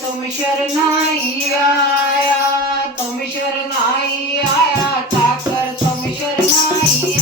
तुम शरणाई आया तुम शरणाई आया ठाकर तुम शरणाई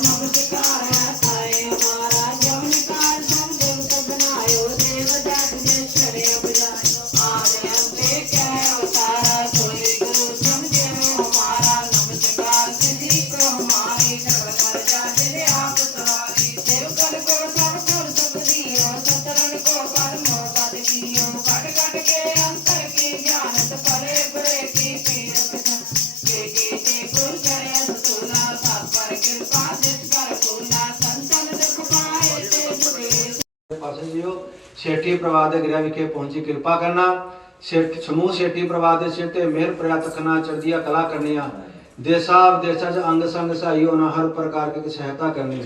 ਸ਼ੇਠੀ ਪਰਿਵਾਰ ਦੇ ਗ੍ਰਹਿ ਵਿਖੇ ਪਹੁੰਚੀ। ਕਿਰਪਾ ਕਰਨਾ, ਸ਼ੇਠ, ਸਮੂਹ ਸ਼ੇਠੀ ਪਰਿਵਾਰ ਦੇ ਸਿਰ ਤੇ ਮਿਹਰ ਪ੍ਰਿਆ ਤਖਨਾ ਚੜ੍ਹਦੀਆਂ ਕਲਾ ਕਰਨੀਆਂ। ਦੇਸਾਂ ਵਿਦੇਸਾਂ 'ਚ ਅੰਗ ਸੰਗ ਸਹਾਈ ਹੋਣਾ, ਹਰ ਪ੍ਰਕਾਰ ਕੀ ਸਹਾਇਤਾ ਕਰਨੀ।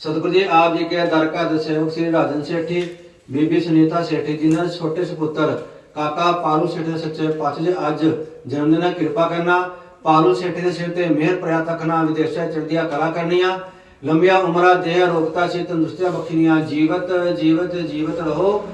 ਸਤਿਗੁਰੂ ਜੀ, ਆਪ ਜੀ ਕੇ ਦਰ ਕਾ ਦਸੇਵਕ ਸ੍ਰੀ ਰਾਜਨ ਸੇਠੀ, ਬੀਬੀ ਸੁਨੀਤਾ ਸੇਠੀ ਜਿਨ੍ਹਾਂ ਦੇ ਛੋਟੇ ਸੁਪੁੱਤਰ, ਕਾਕਾ ਪਾਲੂ ਸੇਠੀ ਦੇ ਸੱਚੇ ਪਾਤਸ਼ਾਹ ਜੀ, ਅੱਜ ਜਨਮ ਦਿਨ ਕਿਰਪਾ ਕਰਨਾ, ਪਾਲੂ ਸੇਠੀ ਦੇ ਸਿਰ ਤੇ ਮਿਹਰ ਪ੍ਰਿਆ ਤਖਨਾ ਵਿਦੇਸ਼ਾਂ ਚੜ੍ਹਦੀਆਂ ਕਲਾ ਕਰਨੀਆਂ। ਲੰਬੀਆਂ ਉਮਰਾਂ ਦੇਹ ਰੋਗਤਾ ਸੀ, ਤੰਦਰੁਸਤੀਆਂ ਬਖਸ਼ੀਆਂ ਜੀਵਤ ਜੀਵਤ ਜੀਵਤ ਰਹੋ।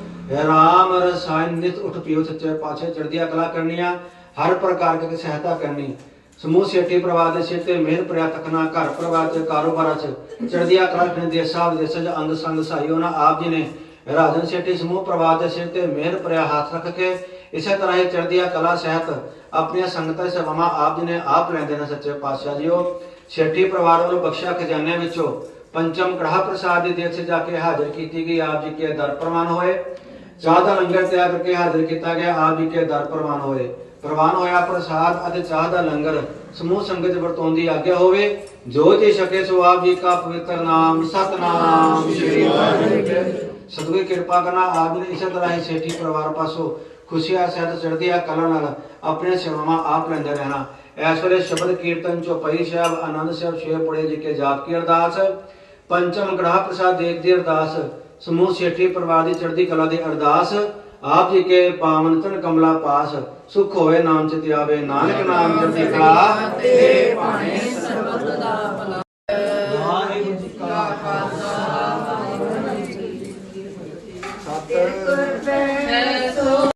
ਰਾਮ ਰਸਾਇਣ ਨਿਤ ਉਠ ਪਿਓ, ਸੱਚੇ ਪਾਤਸ਼ਾਹ ਚੜ੍ਹਦੀਆਂ ਕਲਾ ਕਰਨੀਆਂ, ਹਰ ਪ੍ਰਕਾਰ ਕੀ ਸਹਾਇਤਾ ਕਰਨੀ। ਸਮੂਹ ਸੇਠੀ ਪਰਿਵਾਰ ਦੇ ਸਿਰ ਮਿਹਰ ਪ੍ਰਿਆ ਤਖਨਾ ਘਰ ਪਰਿਵਾਰ ਤੇ ਕਾਰੋਬਾਰਾਂ ਚ ਚੜ੍ਹਦੀਆਂ ਕਲਾ ਦੇ ਦੇਸਾਂ ਵਿਦੇਸਾਂ ਚ ਅੰਗ ਸੰਗ ਸਹਾਈ ਉਹਨਾਂ ਆਪ ਜੀ ਨੇ। ਰਾਜਨ ਸੇਠੀ ਸਮੂਹ ਪਰਿਵਾਰ ਦੇ ਸਿਰ ਤੇ ਮਿਹਰ ਪ੍ਰਿਆ ਹੱਥ ਰੱਖ ਕੇ ਇਸੇ ਤਰ੍ਹਾਂ ਹੀ ਚੜਦੀਆਂ ਕਲਾ, ਸਹਿਤ ਆਪਣੀਆਂ ਸੰਗਤਾਂ, ਸੇਵਾਵਾਂ ਆਪ ਜੀ ਨੇ ਆਪ ਲੈਂਦੇ ਨੇ, ਸੱਚੇ ਪਾਤਸ਼ਾਹ ਜੀਓ। ਸੇਠੀ ਪਰਿਵਾਰ ਵੱਲੋਂ ਬਖਸ਼ਿਆ ਖਜ਼ਾਨੇ ਵਿੱਚੋਂ ਪੰਚਮ ਕੜਾ ਪ੍ਰਸਾਦ ਦੀ ਦੇਖ ਜਾ ਕੇ ਹਾਜ਼ਰ ਕੀਤੀ ਗਈ। ਆਪ ਜੀ ਕੇ ਦਰ ਪ੍ਰਵਾਨ ਹੋਏ। ਚਾਹ ਦਾ ਲੰਗਰ ਤਿਆਰ ਕਰਕੇ ਹਾਜ਼ਰ ਕੀਤਾ ਗਿਆ। ਆਪ ਜੀ ਕੇ ਦਰ ਪ੍ਰਵਾਨ ਹੋਏ। ਪ੍ਰਵਾਨ ਹੋਇਆ ਪ੍ਰਸਾਦ ਅਤੇ ਚਾਹ ਦਾ ਲੰਗਰ। ਸਮੂਹ ਸੰਗਤ ਵਰਤੋਂ ਦੀ ਆਗਿਆ ਹੋਵੇ। ਜੋ ਜੀ ਸਕੇ ਸੋ ਆਪ ਜੀ ਕਾ ਪਵਿੱਤਰ ਨਾਮ। ਸਤਨਾਮ। ਸ਼੍ਰੀ ਵਾਹਿਗੁਰੂ ਸਤਿਗੁਰੂ ਕਿਰਪਾ ਕਰਨਾ ਆਪ ਜੀ ਇਸੇ ਤਰ੍ਹਾਂ ਹੀ ਸੇਠੀ ਪਰਿਵਾਰ ਪਾਸੋਂ ਖੁਸ਼ੀਆਂ ਸਹਿਤ ਚੜ੍ਹਦੀਆਂ ਕਲਾ ਨਾਲ ਆਪਣੀਆਂ ਸੇਵਾਵਾਂ ਆਪ ਲੈਂਦੇ ਰਹਿਣਾ। ਇਸ ਵੇਲੇ ਸ਼ਬਦ ਕੀਰਤਨ ਚੌਪਈ ਸਾਹਿਬ, ਆਨੰਦ ਸਾਹਿਬ ਸ਼ੇਰ ਜੀ ਕੇ ਜਾਪ ਕੀ ਅਰਦਾਸ। ਪੰਚਮ ਗ੍ਰਹ ਪ੍ਰਸਾਦ ਦੇਖ ਦੀ ਅਰਦਾਸ। ਸਮੂਹ ਸੇਠੀ ਪਰਿਵਾਰ ਦੀ ਚੜ੍ਹਦੀ ਕਲਾ ਦੀ ਅਰਦਾਸ। ਆਪ ਜੀ ਕੇ ਪਾਵਨ ਤਨ ਕਮਲਾ ਪਾਸ। ਸੁਖ ਹੋਵੇ ਨਾਮ ਚਿਤ ਆਵੇ ਨਾਨਕ ਨਾਮ ਚੜ੍ਹਦੀ ਕਲਾ। ਤੇ ਭਾਣੇ ਸਰਬਤ ਦਾ ਭਲਾ